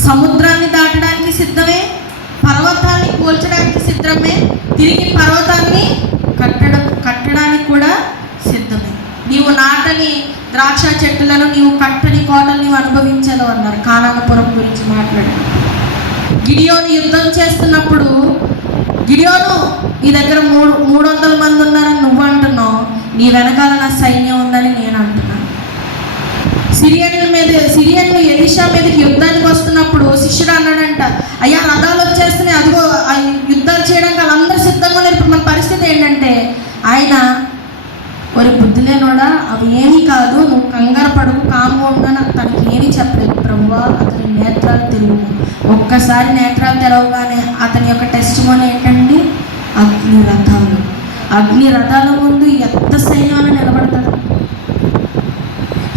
సముద్రాన్ని దాటడానికి సిద్ధమే, పర్వతాన్ని కూల్చడానికి సిద్ధమే, తిరిగి పర్వతాన్ని కట్టడానికి కూడా సిద్ధమే. నీవు నాటని ద్రాక్ష చెట్టులను, నీవు కట్టని కోటలు నీవు అనుభవించదు అన్నారు కానానపురం గురించి మాట్లాడి. గిడియోను యుద్ధం చేస్తున్నప్పుడు, గిడియోను నీ దగ్గర 300 మంది ఉన్నారని నువ్వు అంటున్నావు, నీ వెనకాల నా సైన్యం ఉందని నేను అంటున్నాను. సిరియన్లు ఎలీషా మీదకి యుద్ధానికి వస్తున్నప్పుడు శిష్యుడు అన్నాడంట, అయ్యా రథాలు వచ్చేస్తున్నాయి, అదిగో యుద్ధాలు చేయడానికి వాళ్ళందరూ సిద్ధంగా ఉన్నారు, ఇప్పుడు మన పరిస్థితి ఏంటంటే, ఆయన ఒరి బుద్ధి లేనోడా అవి ఏమీ కాదు, నువ్వు కంగారు పడుకు, కాము ఉండని తనకి ఏమీ చెప్పలేదు. ప్రభువా అతని నేత్రాలు తెరువు. ఒక్కసారి నేత్రాలు తెరవగానే అతని యొక్క టెస్టిమోనీ ఏంటండి, అగ్ని రథాల ముందు ఎంత సైన్యాన్ని నిలబడతాడు.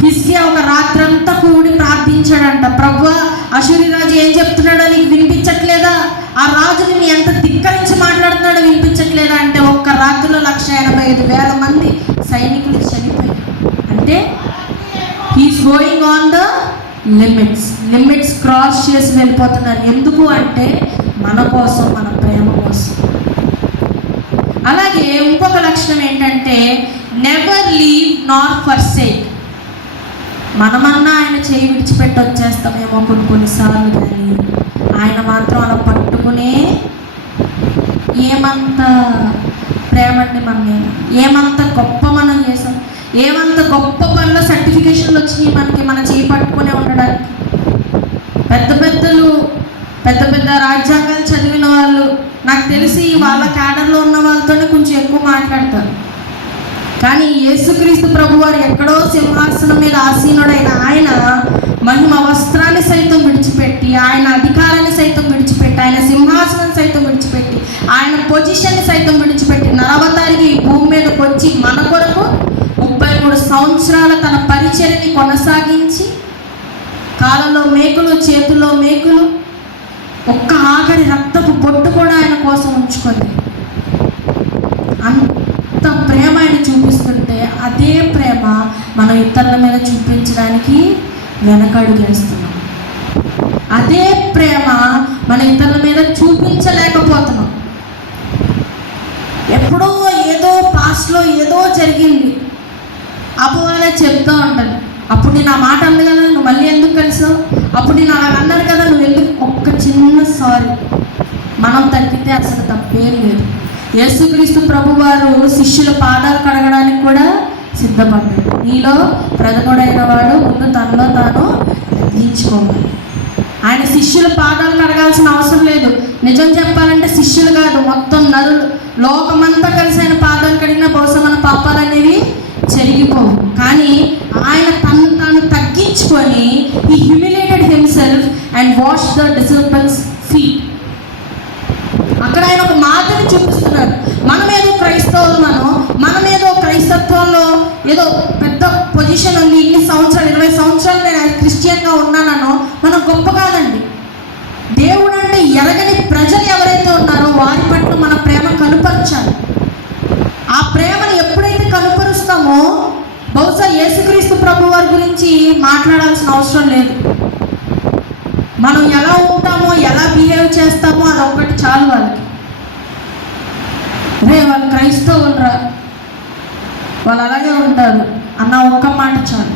హిజ్కియా ఒక రాత్రంతా కూడి ప్రార్థించాడంట, ప్రభువా అశూరి రాజు ఏం చెప్తున్నాడో నీకు వినిపించట్లేదా, ఆ రాజుని నీ ఎంత ధిక్కరించి మాట్లాడుతున్నాడో వినిపించట్లేదా అంటే, ఒక్క రాత్రిలో 185,000 మంది సైనికులు చనిపోయారు. అంటే he's going on the limits cross చేసి వెళ్ళిపోతున్నారు. ఎందుకు అంటే మన కోసం, మన ప్రేమ కోసం. అలాగే ఇంకొక లక్షణం ఏంటంటే నెవర్ లీవ్ నార్ ఫర్సేక్. మనమన్నా ఆయన చేయి విడిచిపెట్టి వచ్చేస్తామేమో కొన్నిసార్లు, కానీ ఆయన మాత్రం అలా పట్టుకునే, ఏమంత ప్రేమ అండి మన మీద, ఏమంత గొప్ప మనం చేసాం, ఏమంత గొప్ప పనుల సర్టిఫికేషన్లు వచ్చినాయి మనకి, మన చేయి పట్టుకునే ఉండడానికి. పెద్ద రాజ్యాంగాలు చదివిన వాళ్ళు, నాకు తెలిసి వాళ్ళ క్యాడర్లో ఉన్న వాళ్ళతోనే కొంచెం ఎక్కువ మాట్లాడతారు. కానీ యేసుక్రీస్తు ప్రభువారు ఎక్కడో సింహాసనం మీద ఆసీనుడైన ఆయన మహిమ వస్త్రాన్ని సైతం విడిచిపెట్టి, ఆయన అధికారాన్ని సైతం విడిచిపెట్టి, ఆయన సింహాసనం సైతం విడిచిపెట్టి, ఆయన పొజిషన్ని సైతం విడిచిపెట్టి నరవతారికి ఈ భూమి మీదకి వచ్చి మన కొరకు 33 సంవత్సరాల తన పరిచర్యని కొనసాగించి, కాళ్ళలో మేకులు, చేతుల్లో మేకులు, ఒక్క ఆఖరి రక్తపు బొట్టు కూడా ఆయన కోసం ఉంచుకుంది. అంత ప్రేమ ఆయన చూపిస్తుంటే, అదే ప్రేమ మనం ఇతరుల మీద చూపించడానికి వెనకడుగు వేస్తున్నాం. అదే ప్రేమ మన ఇతరుల మీద చూపించలేకపోతున్నాం. ఎప్పుడో ఏదో పాస్ట్లో ఏదో జరిగింది, అపవాదే చెప్తూ ఉంటాను, అప్పుడు నేను ఆ మాట అంది కదా, నువ్వు మళ్ళీ ఎందుకు కలిసావు, అప్పుడు నేను అలా అన్నారు కదా, నువ్వు ఎందుకు. ఒక్క చిన్న సారీ మనం తగ్గితే అసలు తప్పేం లేదు. యేసుక్రీస్తు ప్రభు వారు శిష్యుల పాదాలు కడగడానికి కూడా సిద్ధపడ్డాడు. నీలో ప్రథముడైన వాడు ముందు తనలో తాను తగ్గించుకోవాలి. ఆయన శిష్యుల పాదాలు కడగాల్సిన అవసరం లేదు. నిజం చెప్పాలంటే శిష్యులు కాదు, మొత్తం నరులు, లోకమంతా కలిసి ఆయన పాదాలు కడిగిన బహుశా మన పాపాలు అనేవి చెరిగిపోవు. కానీ ఆయన తను తాను తగ్గించుకొని he humiliated himself and washed the disciples' feet. అక్కడ ఆయన ఒక మాటని చూపిస్తున్నాడు. మనం ఏదో క్రైస్తవులను, మనం ఏదో క్రైస్తత్వంలో ఏదో పెద్ద పొజిషన్ ఉంది, ఇన్ని సంవత్సరాలు 20 సంవత్సరాలు నేను క్రిస్టియన్గా ఉన్నానో మనం గొప్ప కాదండి. దేవుడు అంటే ఎరగని ప్రజలు ఎవరైతే ఉన్నారో వారి పట్ల మన ప్రేమ కనుపరచాలి. ఆ ప్రేమను ఎప్పుడైతే కనుపరుస్తామో బహుశా యేసుక్రీస్తు ప్రభు వారి గురించి మాట్లాడాల్సిన అవసరం లేదు. మనం ఎలా ఉంటామో, ఎలా బిహేవ్ చేస్తామో అది ఒకటి చాలు వాళ్ళకి. రే వాళ్ళు క్రైస్తవులరా, వాళ్ళు అలాగే ఉంటారు అన్న ఒక్క మాట చాలు.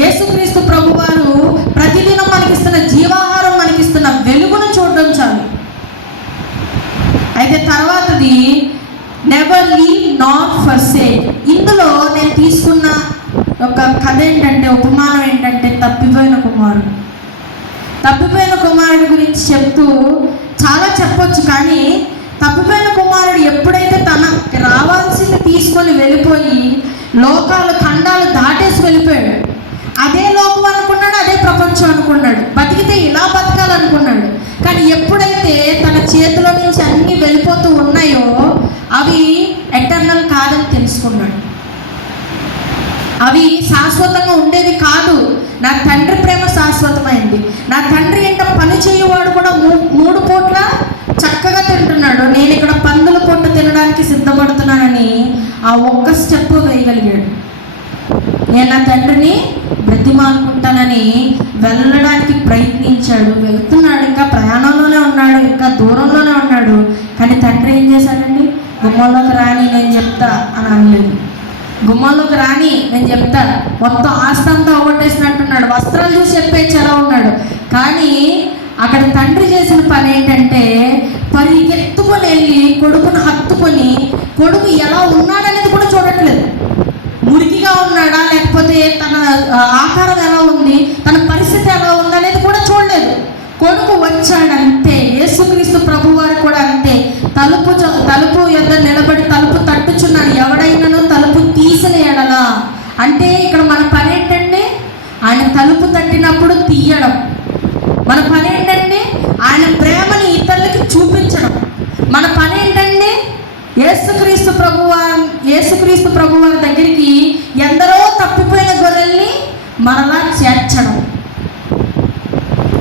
యేసుక్రీస్తు ప్రభు వారు ప్రతిదినం మనకిస్తున్న జీవాహారం, మనకిస్తున్న వెలుగును చూడడం చాలు. అయితే తర్వాతది నెవర్ లీవ్ నాట్ ఫర్సేక్. ఇందులో నేను తీసుకున్న ఒక కథ ఏంటంటే, ఉపమానం ఏంటంటే తప్పిపోయిన కుమారుడు. తప్పిపోయిన కుమారుడి గురించి చెప్తూ చాలా చెప్పొచ్చు, కానీ తప్పిపోయిన కుమారుడు ఎప్పుడైతే తనకి రావాల్సింది తీసుకొని వెళ్ళిపోయి లోకాలు ఖండాలు దాటేసి వెళ్ళిపోయాడు. అదే లోకం అనుకున్నాడు, అదే ప్రపంచం అనుకున్నాడు, బతికితే ఇలా బతకాలనుకున్నాడు. కానీ ఎప్పుడైతే తన చేతిలో నుంచి అన్నీ వెళ్ళిపోతూ ఉన్నాయో అవి ఎటర్నల్ కాదని తెలుసుకున్నాడు. అవి శాశ్వతంగా ఉండేవి కాదు. నా తండ్రి ప్రేమ శాశ్వతమైంది. నా తండ్రి ఏంట పని చేయువాడు కూడా 3 పూట్ల చక్కగా తింటున్నాడు, నేను ఇక్కడ పందుల పొట్టు తినడానికి సిద్ధపడుతున్నానని ఆ ఒక్క స్టెప్ వేయగలిగాడు. నేను నా తండ్రిని బ్రతిమాలుకుంటానని వెళ్ళడానికి ప్రయత్నించాడు. వెళ్తున్నాడు, ఇంకా ప్రయాణంలోనే ఉన్నాడు, ఇంకా దూరంలోనే ఉన్నాడు. కానీ తండ్రి ఏం చేశాడండి? గుమ్మంలోకి రాని నేను చెప్తా అని అనలేదు. గుమ్మంలోకి రాని నేను చెప్తా, మొత్తం ఆస్తంతా ఓటేసినట్టున్నాడు, వస్త్రాలు చూసి చెప్పేసి ఎలా ఉన్నాడు. కానీ అక్కడ తండ్రి చేసిన పని ఏంటంటే పరిగెత్తుకొని వెళ్ళి కొడుకును హత్తుకొని, కొడుకు ఎలా ఉన్నాడనేది కూడా చూడట్లేదు. మురికిగా ఉన్నాడా, లేకపోతే తన ఆకారం ఎలా ఉంది, తన పరిస్థితి ఎలా ఉందనేది కూడా చూడలేదు. కొడుకు వచ్చాడంతే. యేసుక్రీస్తు ప్రభువారు కూడా అంతే. తలుపు యొద్ద నిలబడి తలుపు తట్టుచున్నాడు, ఎవడైనాను తలుపు తీసిన ఎడలా. అంటే ఇక్కడ మన పని ఏంటంటే ఆయన తలుపు తట్టినప్పుడు తీయడం. మన పని ఏంటంటే ఆయన ప్రేమని ఇతరులకి చూపించడం. మన పని ఏంటంటే యేసుక్రీస్తు ప్రభువారి దగ్గరికి ఎందరో తప్పిపోయిన గొర్రెల్ని మరలా చేర్చడం.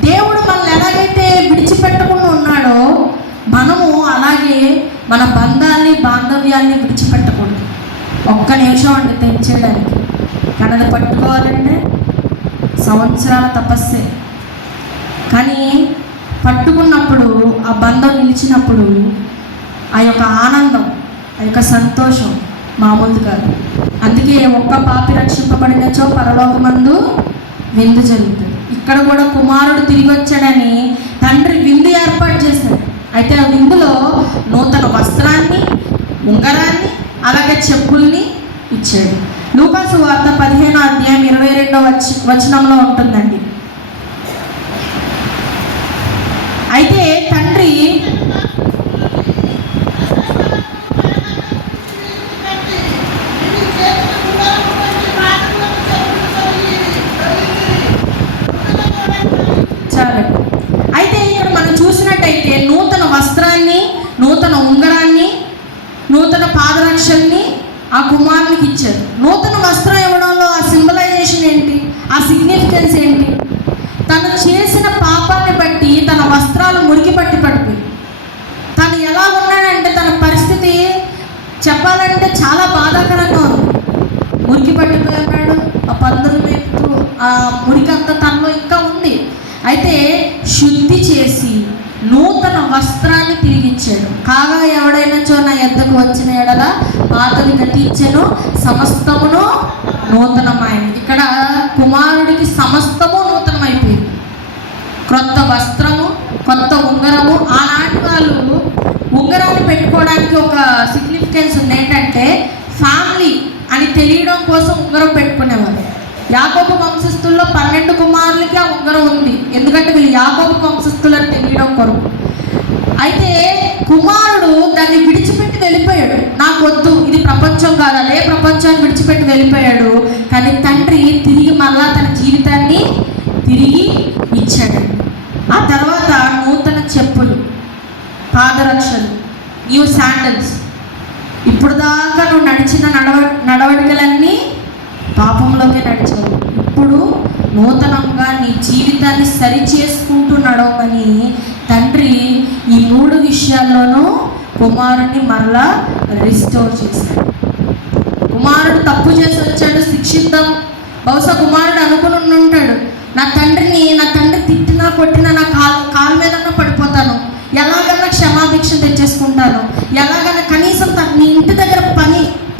దేవుడు మనల్ని ఎలాగైతే విడిచిపెట్టకుండా ఉన్నాడో మనము అలాగే మన బంధాన్ని, బాంధవ్యాన్ని విడిచిపెట్టకూడదు. ఒక్క నిమిషం అండి తెంచేయడానికి, కానీ అది పట్టుకోవాలంటే సంవత్సరాల తపస్సే. కానీ పట్టుకున్నప్పుడు ఆ బంధం నిలిచినప్పుడు ఆ యొక్క ఆనందం, ఆ యొక్క సంతోషం మామూలు కాదు. అందుకే ఒక్క పాపి రక్షింపబడినచో పరలోకమందు విందు జరుగుతుంది. ఇక్కడ కూడా కుమారుడు తిరిగి వచ్చాడని తండ్రి విందు ఏర్పాటు చేశాడు. అయితే ఆ విందులో నూతన వస్త్రాన్ని, ఉంగరాన్ని, అలాగే చెప్పుల్ని ఇచ్చాడు. లూకాసు వార్త 15వ అధ్యాయం 22వ వచనంలో ఉంటుందండి. అయితే తండ్రి చాలు. అయితే ఇక్కడ మనం చూసినట్టయితే నూతన వస్త్రాన్ని, నూతన ఉంగరాన్ని, నూతన పాదరక్షల్ని ఆ కుమారునికి ఇచ్చారు. నూతన వస్త్రం ఇవ్వడంలో ఆ సింబలైజేషన్ ఏంటి, ఆ సిగ్నిఫికెన్స్ ఏంటి? తను చేసిన పాపాన్ని బట్టి తన వస్త్రాలు మురికి పట్టిపోయి తను ఎలా ఉన్నాడంటే తన పరిస్థితి చెప్పాలంటే చాలా బాధాకరంగా ఉంది. మురికి పట్టిపోయి ఉన్నాడు, ఆ పందులు మేపుతూ ఆ మురికి అంతా తనలో ఇంకా ఉంది. అయితే శుద్ధి సరిచేసి నూతన వస్త్రాన్ని తిరిగిచ్చాడు. కాగా ఎవడైనా నా యొద్దకు వచ్చిన ఎడల పాతవి గతించెను, సమస్తమును నూతనమైంది. ఇక్కడ కుమారుడికి సమస్తము నూతనమైపోయింది. క్రొత్త వస్త్రము, కొత్త ఉంగరము. ఆనాటి వాళ్ళు ఉంగరాన్ని పెట్టుకోవడానికి ఒక సిగ్నిఫికెన్స్ ఉంది. ఏంటంటే ఫ్యామిలీ అని తెలియడం కోసం ఉంగరం పెట్టుకునేవారు. యాకోబు వంశస్థుల్లో 12 కుమారులకి ఆ ఉంగరం ఉంది, ఎందుకంటే వీళ్ళు యాకోబు వంశస్థులు అని తెలియడం కొరకు. అయితే కుమారుడు దాన్ని విడిచిపెట్టి వెళ్ళిపోయాడు. నాకు వద్దు, ఇది ప్రపంచం కాదు, అదే ప్రపంచాన్ని విడిచిపెట్టి వెళ్ళిపోయాడు. కానీ తండ్రి తిరిగి మళ్ళా తన జీవితాన్ని తిరిగి ఇచ్చాడు. ఆ తర్వాత నూతన చెప్పులు, పాదరక్షలు, న్యూ శాండల్స్. ఇప్పుడు దాకా నువ్వు నడిచిన నడవడికలన్నీ పాపంలోకి నడిచావు. ఇప్పుడు నూతనంగా నీ జీవితాన్ని సరిచేసుకుంటూ నడవమని తండ్రి ఈ 3 విషయాల్లోనూ కుమారుడిని మరలా రిస్టోర్ చేశాడు. కుమారుడు తప్పు చేసి వచ్చాడు, శిక్షిద్దాం. బహుశా కుమారుడు అనుకుని ఉంటాడు, నా తండ్రి తిట్టినా కొట్టినా నా కాలు మీదన్నా పడిపోతాను, ఎలాగన్నా క్షమాభిక్ష తెచ్చేసుకుంటాను, ఎలాగన్నా కనీసం నీ ఇంటి దగ్గర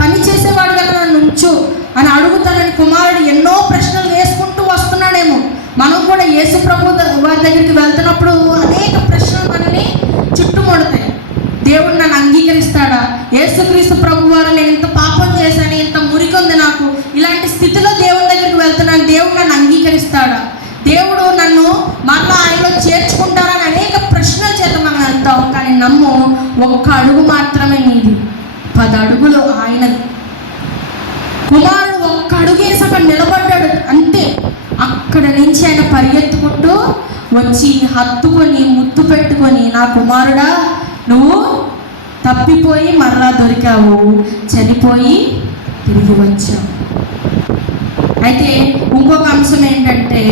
పని చేసేవాడు కదా నన్ను ఉంచు అని అడుగుతానని కుమారుడు ఎన్నో ప్రశ్నలు వేసుకుంటూ వస్తున్నాడేమో. మనం కూడా యేసు ప్రభు వారి దగ్గరికి వెళ్తున్నప్పుడు అనేక ప్రశ్నలు మనల్ని చుట్టుముడతాయి. దేవుడు నన్ను అంగీకరిస్తాడా? యేసుక్రీస్తు ప్రభు వారు నేను ఇంత పాపం చేశాను, ఇంత మురికి ఉంది నాకు, ఇలాంటి స్థితిలో దేవుని దగ్గరికి వెళ్తున్నాను, దేవుడు నన్ను అంగీకరిస్తాడా? దేవుడు నన్ను మళ్ళా ఆయనలో చేర్చుకుంటారని అనేక ప్రశ్నల చేత మనం వెళ్తాం. కానీ నమ్ము, ఒక్క అడుగు మాత్రమే నీది, 10 అడుగులు ఆయనది. కుమారుడు ఒక్క అడుగు వేసి అక్కడ నిలబడ్డాడు అంతే. అక్కడ నుంచి ఆయన పరిగెత్తుకుంటూ వచ్చి హత్తుకొని ముద్దు పెట్టుకొని, నా కుమారుడా, నువ్వు తప్పిపోయి మరలా దొరికావు, చనిపోయి తిరిగి వచ్చావు. అయితే ఇంకొక అంశం ఏంటంటే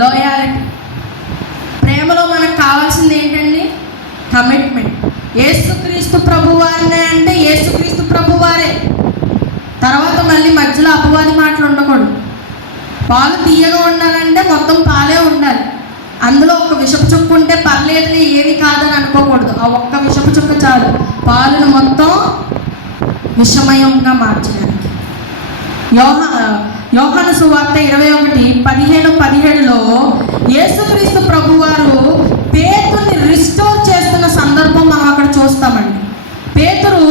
లాయాలిటీ. ప్రేమలో మనకు కావాల్సింది ఏంటండి? కమిట్మెంట్. యేసుక్రీస్తు ప్రభువారినే అంటే యేసుక్రీస్తు ప్రభువారే. తర్వాత మళ్ళీ మధ్యలో అపవాది మాటలు ఉండకూడదు. పాలు తీయగా ఉండాలంటే మొత్తం పాలే ఉండాలి. అందులో ఒక విషపు చుక్క ఉంటే పర్లేదులే, ఏమి కాదని అనుకోకూడదు. ఆ ఒక్క విషపు చుక్క చాలు పాలను మొత్తం విషమయంగా మార్చడానికి. యోహాను సువార్త 21:15-17లో యేసుక్రీస్తు ప్రభువారు పేతురుని రిస్టోర్ చేస్తున్న సందర్భం మనం అక్కడ చూస్తామండి. పేతురు,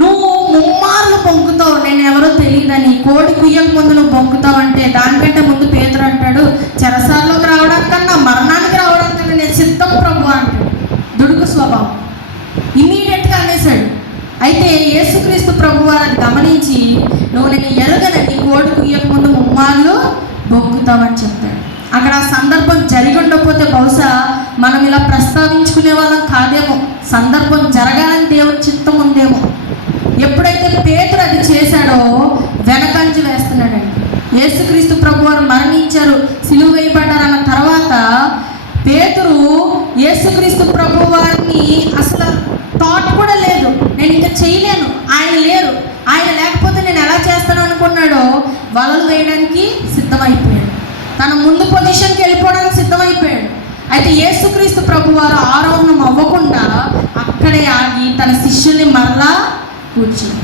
నువ్వు ముమ్మార్లు బొంకుతావు, నేను ఎవరో తెలియదని, కోడి కుయ్యక ముందు నువ్వు బొంకుతావు అంటే, దానికంటే ముందు పేతురు అంటాడు, చెరసాల్లోకి రావడానికన్నా మరణానికి రావడానికన్నా నేను సిద్ధం ప్రభు అంటాడు. దుడుకు స్వభావం ఇమీడియట్గా అనేసాడు. అయితే యేసుక్రీస్తు ప్రభు వారు అది గమనించి, నువ్వు నేను ఎరగనని కోడి కుయ్యక ముందు ముమ్మార్లు బొంకుతావని చెప్తాడు. అక్కడ ఆ సందర్భం జరిగి ఉండకపోతే బహుశా మనం ఇలా ప్రస్తావించుకునే వాళ్ళం కాదేమో. సందర్భం జరగాలని దేవుని చిత్తం ఉందేమో. ఎప్పుడైతే పేతురు అది చేశాడో వెనకంజి వేస్తున్నాడండి. యేసుక్రీస్తు ప్రభువారు మరణించారు, సిలువ వేయబడ్డారన్న తర్వాత పేతురు యేసుక్రీస్తు ప్రభువారిని అసలు థాట్ కూడా లేదు, నేను ఇంకా చేయలేను, ఆయన లేరు, ఆయన లేకపోతే నేను ఎలా చేస్తాను అనుకున్నాడో వలలు వేయడానికి సిద్ధమైపోయాడు. తన ముందు పొజిషన్కి వెళ్ళిపోవడానికి సిద్ధమైపోయాడు. అయితే యేసుక్రీస్తు ప్రభువారు ఆరోహణం అవ్వకుండా అక్కడే ఆగి తన శిష్యుల్ని మరలా కూర్చుని,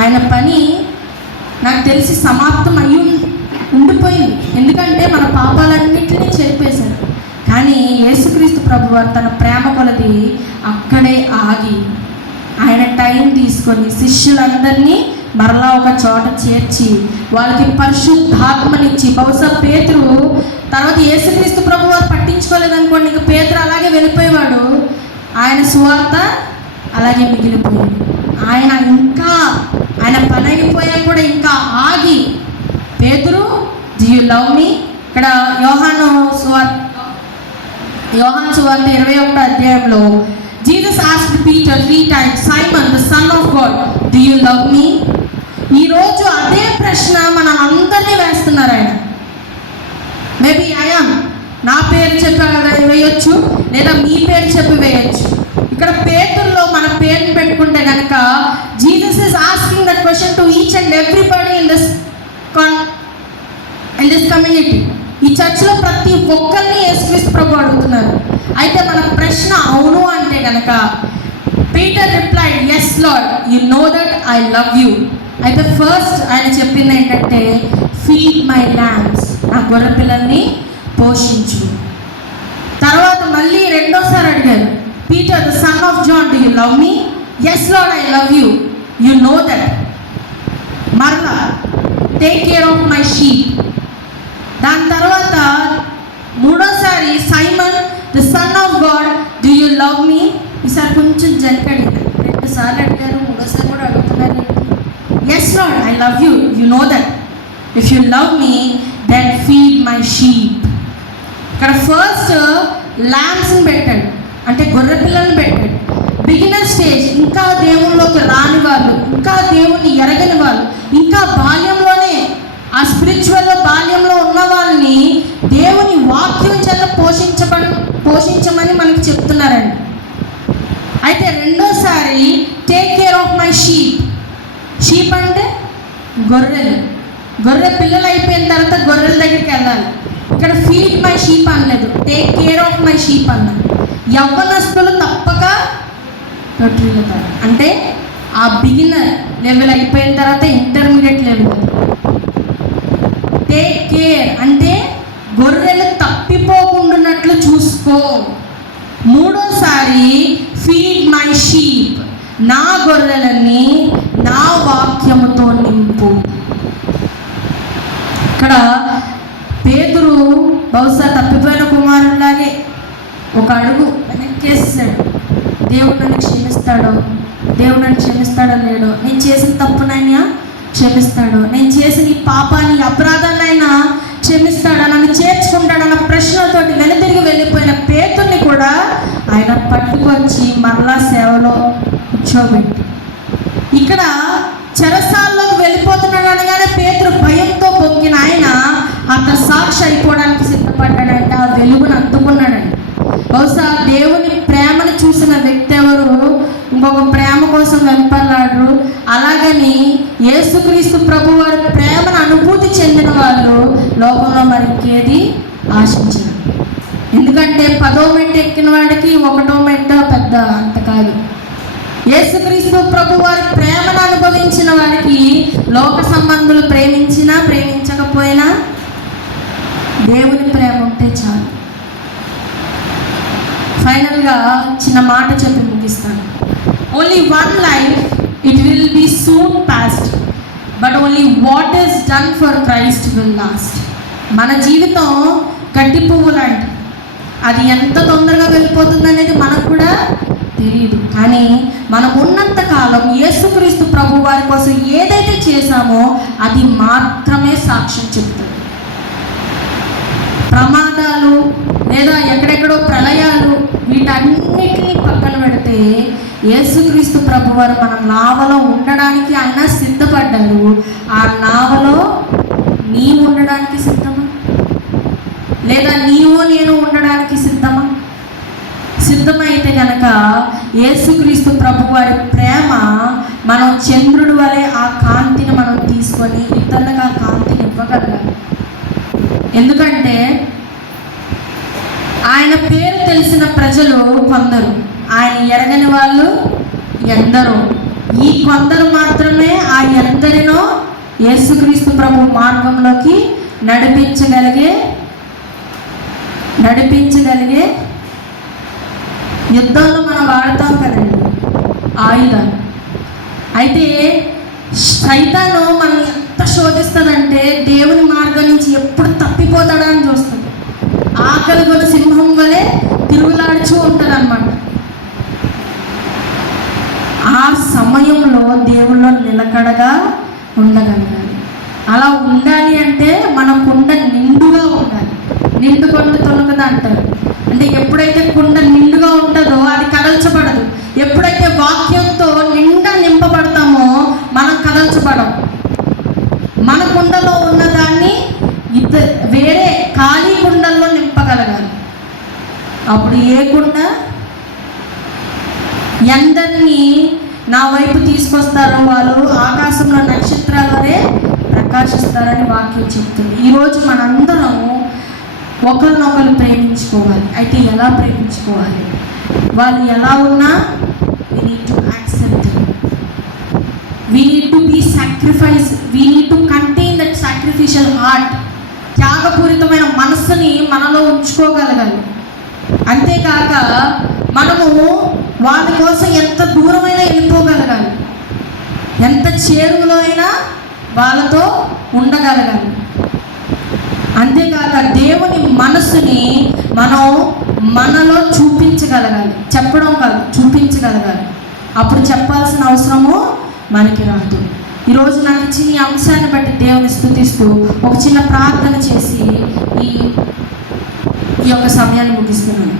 ఆయన పని నాకు తెలిసి సమాప్తం అయ్యి ఉండిపోయింది. ఎందుకంటే మన పాపాలన్నింటినీ చెరిపేశారు. కానీ యేసుక్రీస్తు ప్రభువారు తన ప్రేమ కొలది అక్కడే ఆగి ఆయన టైం తీసుకొని శిష్యులందరినీ మరలా ఒక చోట చేర్చి వాళ్ళకి పరిశుద్ధాత్మనిచ్చి, బహుశా పేతురు తర్వాత యేసుక్రీస్తు ప్రభువారు పట్టించుకోలేదనుకోండి, ఇంక పేతురు అలాగే వెళ్ళిపోయేవాడు, ఆయన సువార్త అలాగే మిగిలిపోయింది. ఆయన పని అయిపోయా కూడా ఇంకా ఆగి, పేతురు, డు యు లవ్ మీ? ఇక్కడ యోహాను సువార్త 21:21 Jesus asked Peter 3 times, Simon the son of God, do you love మీ? ఈరోజు అదే ప్రశ్న మన అందరినీ వేస్తున్నారు ఆయన. మేబీ ఐయామ్, నా పేరు చెప్పి వేయొచ్చు, లేదా మీ పేరు చెప్పి వేయొచ్చు. ఇక్కడ పేతుల్లో మన పేరుని పెట్టుకుంటే కనుక Jesus is asking that question to each and everybody in this community. ఈ చర్చిలో ప్రతి ఒక్కరిని యేసుక్రీస్తు ప్రభు అడుగుతున్నారు. అయితే మన ప్రశ్న అవును అంటే కనుక Peter replied, yes Lord, you know that I love you. అయితే ఫస్ట్ ఆయన చెప్పింది ఏంటంటే, ఫీడ్ మై ల్యాంబ్స్, నా గొర్రె పిల్లల్ని పోషించు. తర్వాత మళ్ళీ రెండోసారి అడిగారు, Peter the son of John, do you love me? Yes Lord, I love you, you know that. మరలా take care of my sheep. దాని తర్వాత మూడోసారి, Simon the son of God, do you love me? ఈసారి కొంచెం జంక్ అడిగారు, 2 సార్లు అడిగారు, మూడోసారి కూడా అడుగుతున్నారు. Yes Lord, I love you, you know that. If you love me then feed my sheep. ఇక్కడ ఫస్ట్ ల్యాంబ్స్ని పెట్టాడు, అంటే గొర్రె పిల్లల్ని పెట్టాడు. బిగినర్ స్టేజ్, ఇంకా దేవుళ్ళలోకి రాని వాళ్ళు, ఇంకా దేవుణ్ణి ఎరగని వాళ్ళు, ఇంకా బాల్యంలోనే ఆ స్పిరిచువల్ బాల్యంలో ఉన్న వాళ్ళని దేవుని వాక్యం చేత పోషించమని మనకి చెప్తున్నారండి. అయితే రెండోసారి take care of my sheep. Sheep అంటే గొర్రెలు. గొర్రె పిల్లలు అయిపోయిన తర్వాత గొర్రెల దగ్గరికి వెళ్ళాలి. ఇక్కడ ఫీడ్ మై షీప్ అనలేదు, take care of my sheep అన్నారు. యవ్వనస్తులు తప్పక తొట్టిల్లుతారు, అంటే ఆ బిగినర్ లెవెల్ అయిపోయిన తర్వాత ఇంటర్మీడియట్ లెవెల్. టేక్ కేర్ అంటే గొర్రెలు తప్పిపోకుండాన్నట్లు చూసుకో. మూడోసారి ఫీడ్ మై షీప్, నా గొర్రెలని నా వాక్యముతో నింపు. ఇక్కడ పేతురు బహుశా తప్పిపోయిన కుమారులాగే ఒక అడుగు వెనక్కేసాడు. దేవుడు నన్ను క్షమిస్తాడో లేడో, నేను చేసిన తప్పునైనా క్షమిస్తాడో, నేను చేసిన ఈ పాపాన్ని అపరాధాన్నైనా క్షమిస్తాడా, నన్ను చేర్చుకుంటాడన్న ప్రశ్నలతోటి వెనుతిరిగి వెళ్ళిపోయిన పేతుర్ని కూడా ఆయన పట్టుకొచ్చి మరలా సేవలో కూర్చోబెట్టి, ఇక్కడ చెరసాల్లోకి వెళ్ళిపోతున్నాడు అనగానే పేతురు భయంతో పొంగిన ఆయన అతను సాక్షి అయిపోవడానికి సిద్ధపడ్డాడంటే ఆ వెలుగును అందుకున్నాడండి. బహుశా దేవుని ప్రేమను చూసిన వ్యక్తి ఎవరు ఇంకొక ప్రేమ కోసం వెంపర్లాడరు. అలాగని యేసుక్రీస్తు ప్రభు వారి ప్రేమను అనుభూతి చెందిన వాళ్ళు లోకంలో మరి ఇంకేది ఆశించరు. ఎందుకంటే 10వ మెట్టు ఎక్కిన వాడికి 1వ మెట్టు పెద్ద అంత కాదు. యేసుక్రీస్తు ప్రభు వారి ప్రేమను అనుభవించిన వారికి లోక సంబంధులు ప్రేమించినా ప్రేమించకపోయినా దేవుని ప్రేమ ఉంటే చాలు. ఫైనల్గా చిన్న మాట చెప్పి ముగిస్తాను. Only one life, it will be soon past, but only what is done for Christ will last. మన జీవితం గడ్డి పువ్వు లాంటి, అది ఎంత తొందరగా వెళ్ళిపోతుంది అనేది మనకు కూడా తెలియదు. కానీ మనం ఉన్నంత కాలం యేసుక్రీస్తు ప్రభు వారి కోసం ఏదైతే చేశామో అది మాత్రమే సాక్ష్యం చెప్తుంది. ప్రమాదాలు లేదా ఎక్కడెక్కడో ప్రళయాలు వీటన్నిటిని పక్కన పెడితే యేసుక్రీస్తు ప్రభు వారు మన నావలో ఉండడానికి ఆయన సిద్ధపడ్డారు. ఆ నావలో నీవు ఉండడానికి సిద్ధమా, లేదా నీవు నేను ఉండడానికి సిద్ధమా? సిద్ధమైతే కనుక యేసుక్రీస్తు ప్రభు వారి ప్రేమ మనం చంద్రుడి వలె ఆ కాంతిని మనం తీసుకొని ఇతరులకు ఆ కాంతిని ఇవ్వగలగాలి. ఎందుకంటే ఆయన పేరు తెలిసిన ప్రజలు కొందరు, ఆయన ఎరగని వాళ్ళు ఎందరో. ఈ కొందరు మాత్రమే ఆ ఎందరినో యేసుక్రీస్తు ప్రభు మార్గంలోకి నడిపించగలిగే యుద్ధంలో మనం వాడతాం కదండి ఆయుధాలు. అయితే సైతాను మనల్ని ఎంత శోధిస్తుందంటే దేవుని మార్గం నుంచి ఎప్పుడు తప్పిపోతాడా అని చూస్తుంది. ఆకలి గల సింహం వలె తిరుగులాడుచూ ఉంటుంది అన్నమాట. ఆ సమయంలో దేవుళ్ళో నిలకడగా ఉండగలగాలి. అలా ఉండాలి అంటే మన కుండ నిండుగా ఉండాలి. నిండు కొండ తొలగదు అంటారు. అంటే ఎప్పుడైతే కుండ నిండుగా ఉంటుందో అది కదల్చబడదు. ఎప్పుడైతే వాక్యంతో నిండా నింపబడతామో మనం కదల్చబడం. మన కుండలో ఉన్నదాన్ని వేరే ఖాళీ కుండల్లో నింపగలగాలి. అప్పుడు ఏ కుండ ఎందరినీ నా వైపు తీసుకొస్తారో వాళ్ళు ఆకాశంలో నక్షత్రాలనే ప్రకాశిస్తారని వాక్యం చెప్తుంది. ఈరోజు మనందరం ఒకరినొకరు ప్రేమించుకోవాలి. అయితే ఎలా ప్రేమించుకోవాలి? వాళ్ళు ఎలా ఉన్నా we need to accept them. We need to be sacrifice. We need to contain that sacrificial heart. త్యాగపూరితమైన మనస్సుని మనలో ఉంచుకోగలగాలి. అంతేకాక మనము వాళ్ళ కోసం ఎంత దూరమైనా వెళ్ళిపోగలగాలి, ఎంత చేరువలో అయినా వాళ్ళతో ఉండగలగాలి. అంతేకాక దేవుని మనస్సుని మనం మనలో చూపించగలగాలి. చెప్పడం కాదు, చూపించగలగాలి. అప్పుడు చెప్పాల్సిన అవసరము మనకి రాదు. ఈరోజు నాకు ఇచ్చిన ఈ అంశాన్ని బట్టి దేవుని స్తుతిస్తూ ఒక చిన్న ప్రార్థన చేసి ఈ యొక్క సమయాన్ని ముగిస్తున్నాను.